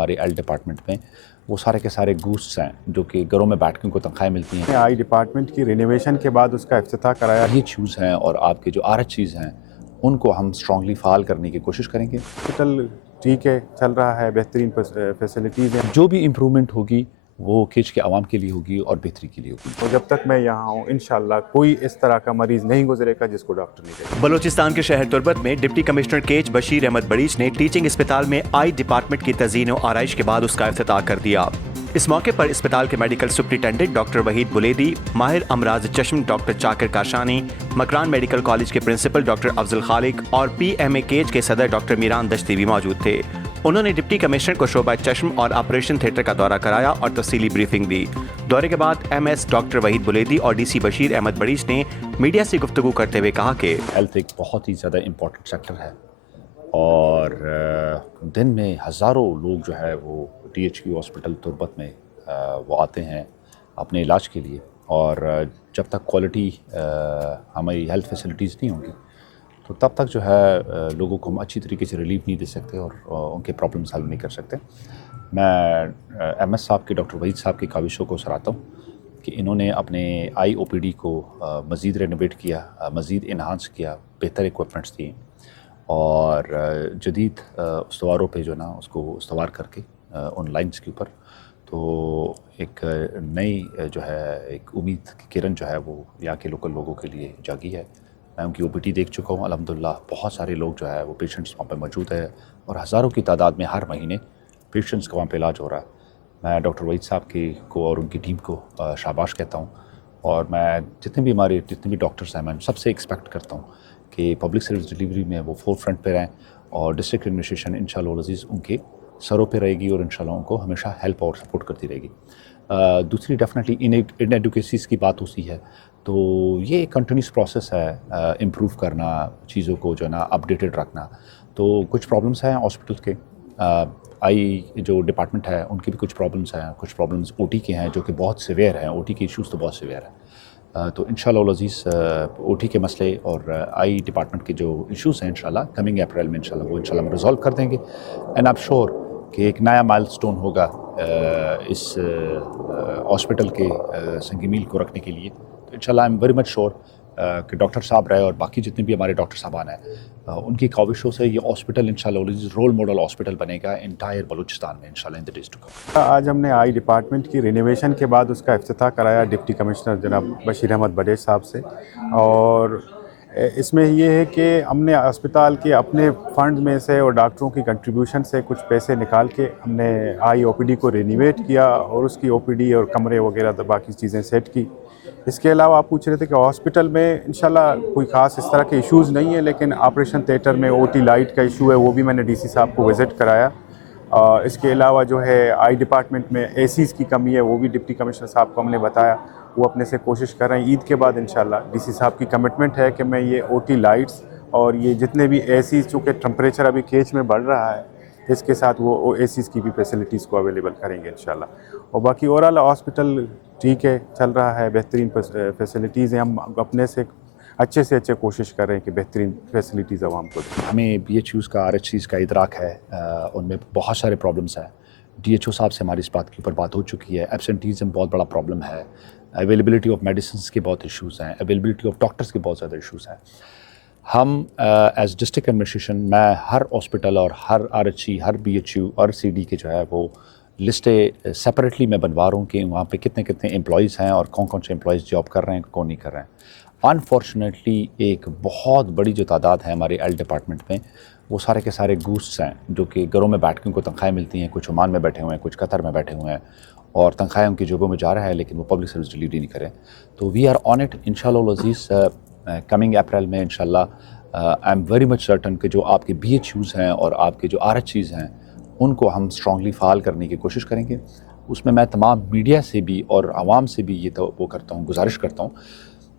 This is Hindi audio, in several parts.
हमारे एल डिपार्टमेंट में वो सारे के सारे गूस्ट्स हैं जो कि घरों में बैठ के उनको तनख्वाहें मिलती हैं। आई डिपार्टमेंट की रिनोवेशन के बाद उसका इफ्तिताह कराया। ये इश्यूज़ हैं और आपके जो आर चीज़ हैं उनको हम स्ट्रांगली फ़ाल करने की कोशिश करेंगे। हॉस्पिटल ठीक है, चल रहा है, बेहतरीन फैसिलिटीज़ हैं। जो भी इम्प्रूवमेंट होगी वो खिच के आवाम के लिए होगी और बेहतरी के लिए होगी। तो जब तक मैं यहाँ हूँ इंशाल्लाह कोई इस तरह का मरीज़ नहीं गुजरेगा जिसको डॉक्टर नहीं देगा। बलूचिस्तान के शहर तुर्बत में डिप्टी कमिश्नर केच बशीर अहमद बड़ीच ने टीचिंग अस्पताल में आई डिपार्टमेंट की तज़ीन और आराइश के बाद उसका इफ्तिताह कर दिया। इस मौके पर अस्पताल के medical superintendent doctor Waheed Buledi, माहिर अमराज चश्म doctor Chakir Kashani, Makran medical college के प्रिंसिपल डॉक्टर अफजल खालिक और PMA केच के सदर डॉक्टर मीरान दश्ती भी मौजूद थे। उन्होंने डिप्टी कमिश्नर को शोबा चश्म और ऑपरेशन थिएटर का दौरा कराया और तफसीली ब्रीफिंग दी। दौरे के बाद MS डॉक्टर वहीद बुलेदी और DC बशीर अहमद बड़ीच ने मीडिया से गुफ्तगू करते हुए कहा कि हेल्थ एक बहुत ही ज़्यादा इम्पोर्टेंट सेक्टर है और दिन में हज़ारों लोग जो है वो THQ हॉस्पिटल तुर्बत में वो आते हैं अपने इलाज के लिए। और जब तक क्वालिटी हमारी हेल्थ फैसिलिटीज़ नहीं होंगी तो तब तक जो है लोगों को हम अच्छी तरीके से रिलीफ नहीं दे सकते और उनके प्रॉब्लम्स हल नहीं कर सकते। मैं MS साहब के, डॉक्टर वहीद साहब की काविशों को सराहता हूँ कि इन्होंने अपने IOPD को मज़ीद रेनोवेट किया, मज़ीद इन्हांस किया, बेहतर इक्विपमेंट्स दिए और जदीद उस्तवारों पे जो ना उसको उस्तवार करके उन लाइन्स के ऊपर तो एक नई जो है एक उम्मीद की किरण जो है वो यहाँ के लोकल लोगों के लिए जागी है। मैं उनकी OPD देख चुका हूँ अल्हम्दुलिल्लाह। बहुत सारे लोग जो है वो पेशेंट्स वहाँ पे मौजूद है और हज़ारों की तादाद में हर महीने पेशेंट्स का वहाँ पे इलाज हो रहा है। मैं डॉक्टर वहीद साहब को और उनकी टीम को शाबाश कहता हूँ और मैं जितने भी डॉक्टर्स हैं मैं सबसे एक्सपेक्ट करता हूँ कि पब्लिक सर्विस डिलीवरी में वो फोर फ्रंट पे रहें और डिस्ट्रिक्ट एडमिनिस्ट्रेशन इंशाअल्लाह अज़ीज़ उनके सरों पे रहेगी और इंशाल्लाह उनको हमेशा हेल्प और सपोर्ट करती रहेगी। दूसरी डेफिनेटली इन एडुकेसीज़ की बात होती है तो ये एक कंटिन्यूस प्रोसेस है इम्प्रूव करना, चीज़ों को जो है ना अपडेटेड रखना। तो कुछ प्रॉब्लम्स हैं हॉस्पिटल के, आई जो डिपार्टमेंट है उनकी भी कुछ प्रॉब्लम्स हैं, कुछ प्रॉब्लम्स OT के हैं जो कि बहुत सिवियर हैं। OT के इश्यूज़ तो बहुत सिवियर है। तो इंशाल्लाह अज़ीज़ OT के मसले और आई डिपार्टमेंट के जो इश्यूज़ हैं इंशाल्लाह कमिंग अप्रैल में इंशाल्लाह हम रिजॉल्व कर देंगे एंड आई एम श्योर कि एक नया माइलस्टोन होगा इस हॉस्पिटल के संग मील को रखने के लिए। तो इंशाल्लाह I am very much sure कि डॉक्टर साहब रहे और बाकी जितने भी हमारे डॉक्टर साहबान हैं उनकी काविशों से ये हॉस्पिटल इंशाल्लाह रोल मॉडल हॉस्पिटल बनेगा इंटायर बलूचिस्तान में इंशाल्लाह in the days to come. आज हमने आई डिपार्टमेंट की रिनोवेशन के बाद उसका इफ्तिताह कराया डिप्टी कमिश्नर जनाब बशीर अहमद बड़ीच साहब से। और इसमें ये है कि हमने अस्पताल के अपने फंड में से और डॉक्टरों की कंट्रीब्यूशन से कुछ पैसे निकाल के हमने IOPD को रिनोवेट किया और उसकी OPD और कमरे वगैरह तो बाकी चीज़ें सेट की। इसके अलावा आप पूछ रहे थे कि हॉस्पिटल में इंशाल्लाह कोई ख़ास इस तरह के इश्यूज़ नहीं है, लेकिन ऑपरेशन थिएटर में OT लाइट का इशू है, वो भी मैंने DC साहब को विज़िट कराया। इसके अलावा जो है आई डिपार्टमेंट में ACs की कमी है, वो भी डिप्टी कमिश्नर साहब को हमने बताया, वो अपने से कोशिश कर रहे हैं। ईद के बाद इंशाल्लाह DC साहब की कमिटमेंट है कि मैं ये OT लाइट्स और ये जितने भी ACs, चूँकि टेम्परेचर अभी केच में बढ़ रहा है, इसके साथ वो ACs की भी फैसिलिटीज़ को अवेलेबल करेंगे इंशाल्लाह। और बाकी ओवरऑल हॉस्पिटल ठीक है, चल रहा है, बेहतरीन फैसिलिटीज़ हैं। हम अपने से अच्छे कोशिश कर रहे हैं कि बेहतरीन फैसिलिटीज़ आवाम को दें। हमें BHUs का RHCs का इदराक है, उनमें बहुत सारे प्रॉब्लम्स हैं। DHO साहब से हमारी इस बात के ऊपर बात हो चुकी है। एब्सेंटीज़म बहुत बड़ा प्रॉब्लम है, अवेलेबिलिटी ऑफ मेडिसिन के बहुत इश्यूज़ हैं, अवेलेबिलिटी ऑफ डॉक्टर्स के बहुत ज़्यादा इश्यूज़ हैं। हम एज डिस्ट्रिक्ट एडमिनिस्ट्रेशन मैं हर हॉस्पिटल और हर RHC, हर BHU और CD के जो है वो लिस्टें सेपरेटली मैं बनवा रहा हूँ कि वहाँ पे कितने कितने एम्प्लॉइज़ हैं और कौन कौन से एम्प्लॉइज़ जॉब कर रहे हैं, कौन नहीं कर रहे हैं। अनफॉर्चुनेटली एक बहुत बड़ी जो तादाद है हमारे एल डिपार्टमेंट में वो सारे के सारे गूस्ट्स हैं जो कि घरों में बैठ के उनको तनख्वाहें मिलती हैं। कुछ ओमान में बैठे हुए हैं, कुछ कतर में बैठे हुए हैं और तनख्वाहें उनकी जेबों में जा रहा है लेकिन वो पब्लिक सर्विस डिलीवरी नहीं करें। तो वी आर ऑन इट इंशाल्लाह अज़ीज़ कमिंग अप्रैल में इंशाल्लाह। I am very much certain कि जो आपके BHUs हैं और आपके जो RHCs हैं उनको हम स्ट्रांगली फ़ाल करने की कोशिश करेंगे। उसमें मैं तमाम मीडिया से भी और आवाम से भी ये तो वो करता हूँ, गुजारिश करता हूँ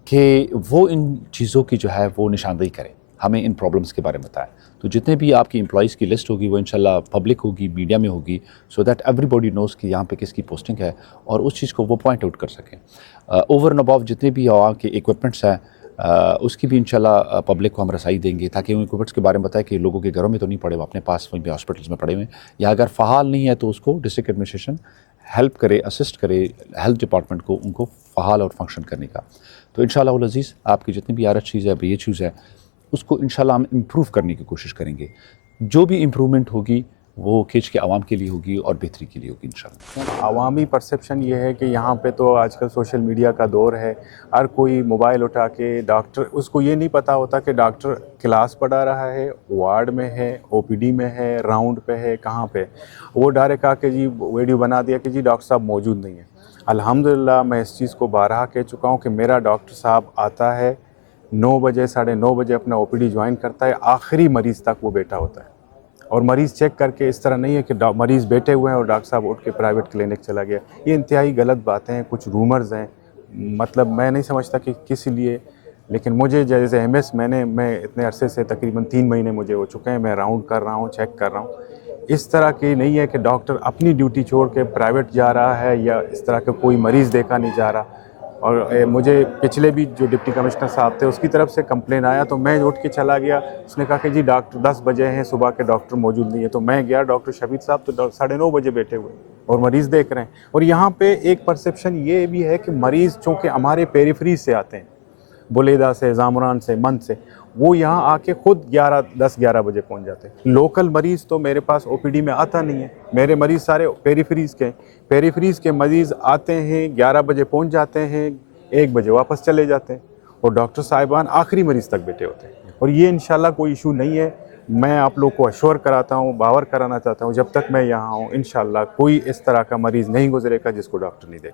कि वो इन चीज़ों की जो है वो निशानदेही करें, हमें इन प्रॉब्लम्स के बारे में बताएं। तो जितने भी आपकी एम्प्लॉइज़ की लिस्ट होगी वो इंशाल्लाह पब्लिक होगी, मीडिया में होगी, सो दैट एवरीबॉडी नोज़ कि यहाँ पे किसकी पोस्टिंग है और उस चीज़ को वो पॉइंट आउट कर सकें। ओवर एंड अबव जितने भी वहाँ के इक्विपमेंट्स हैं उसकी भी इंशाल्लाह पब्लिक को हम रसाई देंगे ताकि उन इक्विपमेंट्स के बारे में बताएं कि लोगों के घरों में तो नहीं पड़े, वो अपने पास वहीं पे हॉस्पिटल्स में पड़े हुए हैं, या अगर फ़हाल नहीं है तो उसको डिस्ट्रिक्ट एडमिनिस्ट्रेशन हेल्प करे, असिस्ट करे हेल्थ डिपार्टमेंट को उनको फ़हाल और फंक्शन करने का। तो इंशाल्लाह उल अज़ीज़ आपकी जितनी भी आरत चीज़ है, ये चीज़ है, उसको इंशाल्लाह हम इम्प्रूव करने की कोशिश करेंगे। जो भी इम्प्रूवमेंट होगी वो केच के आवाम के लिए होगी और बेहतरी के लिए होगी इंशाल्लाह। आवामी परसेप्शन ये है कि यहाँ पे तो आजकल सोशल मीडिया का दौर है, हर कोई मोबाइल उठा के डॉक्टर, उसको ये नहीं पता होता कि डॉक्टर क्लास पढ़ा रहा है, वार्ड में है, ओपीडी में है, राउंड पे है, कहाँ पे। वो डायरेक्ट आके जी वीडियो बना दिया कि जी डॉक्टर साहब मौजूद नहीं है। अल्हम्दुलिल्लाह मैं इस चीज़ को बारहा कह चुका हूँ कि मेरा डॉक्टर साहब आता है 9 बजे 9:30 बजे अपना ओपीडी ज्वाइन करता है, आखिरी मरीज़ तक वो बैठा होता है और मरीज़ चेक करके, इस तरह नहीं है कि मरीज़ बैठे हुए हैं और डॉक्टर साहब उठ के प्राइवेट क्लिनिक चला गया। ये इंतहाई गलत बातें हैं, कुछ रूमर्स हैं, मतलब मैं नहीं समझता कि किस लिए, लेकिन मुझे जैसे एमएस मैं इतने अरसे से तकरीबन 3 महीने मुझे हो चुके हैं, मैं राउंड कर रहा हूँ, चेक कर रहा हूँ। इस तरह की नहीं है कि डॉक्टर अपनी ड्यूटी छोड़ के प्राइवेट जा रहा है या इस तरह का कोई मरीज़ देखा नहीं जा रहा। और मुझे पिछले भी जो डिप्टी कमिश्नर साहब थे उसकी तरफ से कंप्लेन आया तो मैं उठ के चला गया। उसने कहा कि जी डॉक्टर 10 बजे हैं, सुबह के डॉक्टर मौजूद नहीं है। तो मैं गया, डॉक्टर शबीर साहब तो 9:30 बजे बैठे हुए और मरीज़ देख रहे हैं। और यहाँ पे एक परसेप्शन ये भी है कि मरीज़ चूँकि हमारे पेरिफेरी से आते हैं, बुलेदा से, जामरान से, मंद से, वो यहाँ आके खुद 10-11 बजे पहुँच जाते हैं। लोकल मरीज़ तो मेरे पास ओपीडी में आता नहीं है, मेरे मरीज़ सारे पेरिफेरीज़ के हैं। पेरिफेरीज़ के मरीज़ आते हैं, 11 बजे पहुँच जाते हैं, 1 बजे वापस चले जाते हैं और डॉक्टर साहिबान आखिरी मरीज़ तक बैठे होते हैं। और ये इंशाल्लाह कोई इशू नहीं है। मैं आप लोग को अश्योर कराता हूँ, बावर कराना चाहता हूँ, जब तक मैं यहाँ हूँ इंशाल्लाह कोई इस तरह का मरीज़ नहीं गुजरेगा जिसको डॉक्टर नहीं देखे।